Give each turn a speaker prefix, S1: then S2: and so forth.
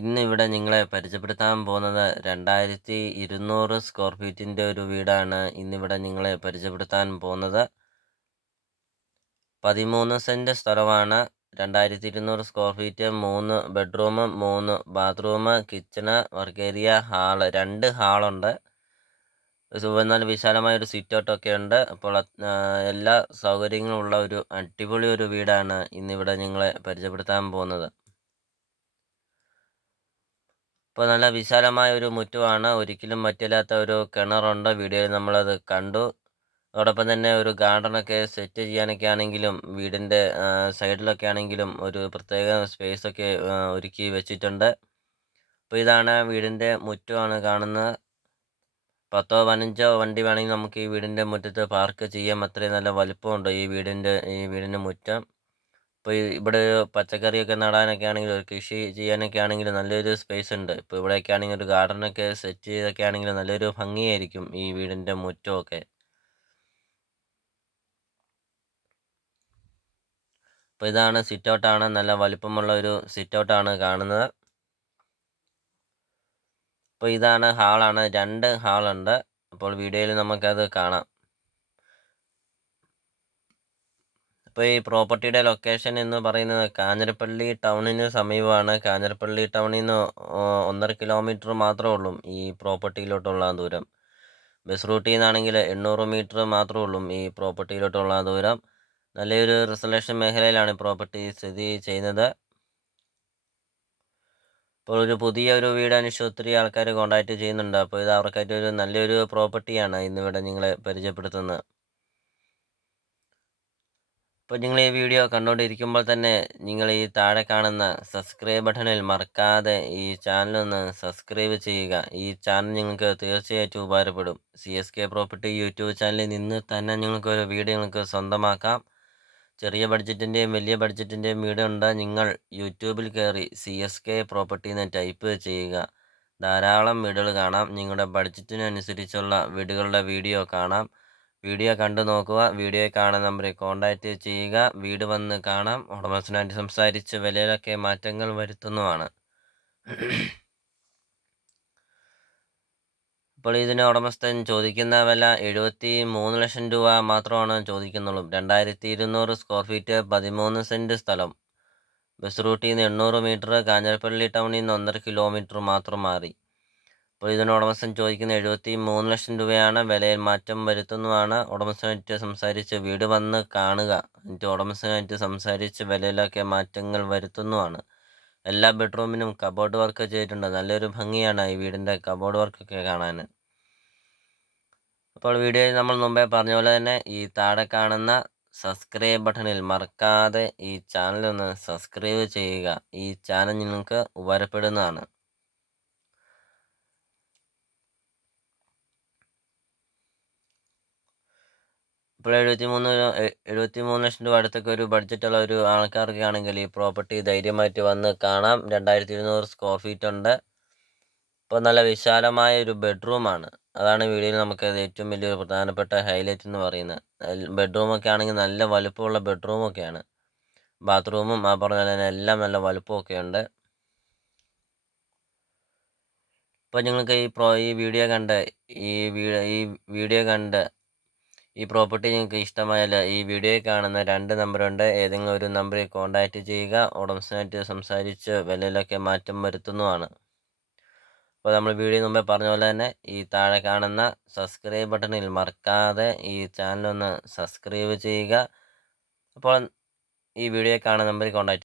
S1: ഇന്ന് ഇവിടെ നിങ്ങളെ പരിചയപ്പെടുത്താൻ പോകുന്നത് രണ്ടായിരത്തി ഇരുന്നൂറ് സ്ക്വയർ ഫീറ്റിന്റെ ഒരു വീടാണ്. ഇന്നിവിടെ നിങ്ങളെ പരിചയപ്പെടുത്താൻ പോകുന്നത് പതിമൂന്ന് സെന്റ് സ്ഥലമാണ്. രണ്ടായിരത്തി ഇരുന്നൂറ് സ്ക്വയർ ഫീറ്റ് മൂന്ന് ബെഡ്റൂം മൂന്ന് bathroom kitchen work area hall രണ്ട് ഹാളുണ്ട് എന്നാൽ വിശാലമായ ഒരു സിറ്റ് ഔട്ടൊക്കെ ഉണ്ട്. അപ്പോൾ എല്ലാ സൗകര്യങ്ങളും ഉള്ള ഒരു അടിപൊളി ഒരു വീടാണ് ഇന്നിവിടെ നിങ്ങളെ പരിചയപ്പെടുത്താൻ പോകുന്നത്. ഇപ്പോൾ നല്ല വിശാലമായ ഒരു മുറ്റമാണ് ഒരിക്കലും മറ്റില്ലാത്ത ഒരു കിണറുണ്ട്. വീഡിയോയിൽ നമ്മളത് കണ്ടു. അതോടൊപ്പം തന്നെ ഒരു ഗാർഡനൊക്കെ സെറ്റ് ചെയ്യാനൊക്കെ ആണെങ്കിലും വീടിന്റെ സൈഡിലൊക്കെ ആണെങ്കിലും ഒരു പ്രത്യേക സ്പേസൊക്കെ ഒരുക്കി വെച്ചിട്ടുണ്ട്. അപ്പോൾ ഇതാണ് വീടിന്റെ മുറ്റമാണ് കാണുന്നത്. പത്തോ പതിനഞ്ചോ വണ്ടി വേണമെങ്കിൽ നമുക്ക് ഈ വീടിന്റെ മുറ്റത്ത് പാർക്ക് ചെയ്യാം. അത്രയും നല്ല വലുപ്പമുണ്ട് ഈ വീടിന്റെ ഈ വീടിന്റെ മുറ്റം. ഇപ്പോൾ ഇവിടെ പച്ചക്കറിയൊക്കെ നടാനൊക്കെ ആണെങ്കിൽ ഒരു കൃഷി ചെയ്യാനൊക്കെ ആണെങ്കിൽ നല്ലൊരു സ്പേസ് ഉണ്ട്. ഇപ്പോൾ ഇവിടെയൊക്കെ ആണെങ്കിൽ ഒരു ഗാർഡനൊക്കെ സെറ്റ് ചെയ്തൊക്കെ ആണെങ്കിൽ നല്ലൊരു ഭംഗിയായിരിക്കും ഈ വീടിന്റെ മുറ്റമൊക്കെ അപ്പോൾ ഇതാണ് സിറ്റ് ഔട്ടാണ് നല്ല വലിപ്പമുള്ള ഒരു സിറ്റ് ഔട്ടാണ് കാണുന്നത്. അപ്പോൾ ഇതാണ് ഹാളാണ് രണ്ട് ഹാളുണ്ട് അപ്പോൾ വീഡിയോയിൽ നമുക്കത് കാണാം. ഇപ്പോൾ ഈ പ്രോപ്പർട്ടിയുടെ ലൊക്കേഷൻ എന്ന് പറയുന്നത് കാഞ്ഞിരപ്പള്ളി ടൗണിന് സമീപമാണ്. കാഞ്ഞിരപ്പള്ളി ടൗണിൽ നിന്ന് ഒന്നര കിലോമീറ്റർ മാത്രമേ ഉള്ളൂ ഈ പ്രോപ്പർട്ടിയിലോട്ടുള്ള ദൂരം. ബസ് റൂട്ടിൽ നിന്നാണെങ്കിൽ എണ്ണൂറ് മീറ്റർ മാത്രമേ ഉള്ളൂ ഈ പ്രോപ്പർട്ടിയിലോട്ടുള്ള ദൂരം. നല്ലൊരു റിസർവേഷൻ മേഖലയിലാണ് ഈ പ്രോപ്പർട്ടി സ്ഥിതി ചെയ്യുന്നത്. ഇപ്പോൾ ഒരു പുതിയ ഒരു വീട് അന്വേഷിച്ച് ഒത്തിരി ആൾക്കാർ കോൺടാക്റ്റ് ചെയ്യുന്നുണ്ട്. അപ്പോൾ ഇത് അവർക്കായിട്ട് ഒരു നല്ലൊരു പ്രോപ്പർട്ടിയാണ് ഇന്നിവിടെ നിങ്ങളെ പരിചയപ്പെടുത്തുന്നത്. അപ്പോൾ നിങ്ങൾ ഈ വീഡിയോ കണ്ടുകൊണ്ടിരിക്കുമ്പോൾ തന്നെ നിങ്ങൾ ഈ താഴെ കാണുന്ന സബ്സ്ക്രൈബ് ബട്ടണിൽ മറക്കാതെ ഈ ചാനൽ ഒന്ന് സബ്സ്ക്രൈബ് ചെയ്യുക. ഈ ചാനൽ നിങ്ങൾക്ക് തീർച്ചയായിട്ടും ഉപകാരപ്പെടും. C S K property YouTube ചാനലിൽ നിന്ന് തന്നെ നിങ്ങൾക്കൊരു വീഡിയോ നിങ്ങൾക്ക് സ്വന്തമാക്കാം. ചെറിയ ബഡ്ജറ്റിന്റെയും വലിയ ബഡ്ജറ്റിന്റെയും വീഡിയോ ഉണ്ട് നിങ്ങൾ യൂട്യൂബിൽ കയറി സി എസ് കെ പ്രോപ്പർട്ടി എന്ന് ടൈപ്പ് ചെയ്യുക. ധാരാളം വീടുകൾ കാണാം. നിങ്ങളുടെ ബഡ്ജറ്റിനനുസരിച്ചുള്ള വീടുകളുടെ വീഡിയോ കാണാം. വീഡിയോ കണ്ടു നോക്കുക. വീഡിയോ കാണാൻ നമ്പറിൽ കോൺടാക്റ്റ് ചെയ്യുക. വീട് വന്ന് കാണാം. ഉടമസ്ഥനായിട്ട് സംസാരിച്ച് വിലയിലൊക്കെ മാറ്റങ്ങൾ വരുത്തുന്നതാണ്. ഇപ്പോൾ ഇതിന് ഉടമസ്ഥൻ ചോദിക്കുന്ന വില എഴുപത്തി മൂന്ന് ലക്ഷം രൂപ മാത്രമാണ് ചോദിക്കുന്നുള്ളൂ. രണ്ടായിരത്തി ഇരുന്നൂറ് സ്ക്വയർ ഫീറ്റ് പതിമൂന്ന് സെന്റ് സ്ഥലം. ബസ് റൂട്ടിൽ നിന്ന് എണ്ണൂറ് മീറ്റർ കാഞ്ഞിരപ്പള്ളി ടൗണിൽ നിന്ന് ഒന്നര കിലോമീറ്റർ മാത്രം മാറി. അപ്പോൾ ഇതിന് ഉടമസ്ഥൻ ചോദിക്കുന്ന എഴുപത്തി മൂന്ന് ലക്ഷം രൂപയാണ് വിലയിൽ മാറ്റം വരുത്തുന്നതാണ്. ഉടമസ്ഥനായിട്ട് സംസാരിച്ച് വീട് വന്ന് കാണുക. എന്നിട്ട് ഉടമസ്ഥനായിട്ട് സംസാരിച്ച് വിലയിലൊക്കെ മാറ്റങ്ങൾ വരുത്തുന്നതാണ്. എല്ലാ ബെഡ്റൂമിനും കബോർഡ് വർക്ക് ചെയ്തിട്ടുണ്ട്. നല്ലൊരു ഭംഗിയാണ് ഈ വീടിന്റെ കബോർഡ് വർക്കൊക്കെ കാണാൻ. അപ്പോൾ വീഡിയോയിൽ നമ്മൾ മുമ്പേ പറഞ്ഞ പോലെ തന്നെ ഈ താഴെ കാണുന്ന സബ്സ്ക്രൈബ് ബട്ടണിൽ മറക്കാതെ ഈ ചാനൽ ഒന്ന് സബ്സ്ക്രൈബ് ചെയ്യുക. ഈ ചാനൽ നിങ്ങൾക്ക് ഉപകാരപ്പെടുന്നതാണ്. ഇപ്പോൾ എഴുപത്തി മൂന്ന് എഴുപത്തി മൂന്ന് ലക്ഷം രൂപ അടുത്തൊക്കെ ഒരു ബഡ്ജറ്റുള്ള ഒരു ആൾക്കാർക്ക് ആണെങ്കിൽ ഈ പ്രോപ്പർട്ടി ധൈര്യമായിട്ട് വന്ന് കാണാം. രണ്ടായിരത്തി ഇരുന്നൂറ് സ്ക്വയർ ഫീറ്റ് ഉണ്ട്. ഇപ്പോൾ നല്ല വിശാലമായ ഒരു ബെഡ്റൂമാണ് അതാണ് വീഡിയോയിൽ നമുക്ക് ഏറ്റവും വലിയൊരു പ്രധാനപ്പെട്ട ഹൈലൈറ്റ് എന്ന് പറയുന്നത്. ബെഡ്റൂമൊക്കെ ആണെങ്കിൽ നല്ല വലുപ്പമുള്ള ബെഡ്റൂമൊക്കെയാണ് ബാത്റൂമും ആ പറഞ്ഞ തന്നെ എല്ലാം നല്ല വലുപ്പമൊക്കെ ഉണ്ട്. ഇപ്പോൾ നിങ്ങൾക്ക് ഈ പ്രോ ഈ വീഡിയോ കണ്ട് ഈ ഈ വീഡിയോ കണ്ട് ഈ പ്രോപ്പർട്ടി നിങ്ങൾക്ക് ഇഷ്ടമായാൽ ഈ വീഡിയോയിൽ കാണുന്ന രണ്ട് നമ്പറുണ്ട്. ഏതെങ്കിലും ഒരു നമ്പറിൽ കോൺടാക്റ്റ് ചെയ്യുക. ഉടമസ്ഥനായിട്ട് സംസാരിച്ച് വിലയിലൊക്കെ മാറ്റം വരുത്തുന്നതാണ്. അപ്പോൾ നമ്മൾ വീഡിയോ മുമ്പേ പറഞ്ഞ പോലെ തന്നെ ഈ താഴെ കാണുന്ന സബ്സ്ക്രൈബ് ബട്ടണിൽ മറക്കാതെ ഈ ചാനലൊന്ന് സബ്സ്ക്രൈബ് ചെയ്യുക. അപ്പോൾ ഈ വീഡിയോ കാണുന്ന നമ്പറിൽ കോൺടാക്റ്റ്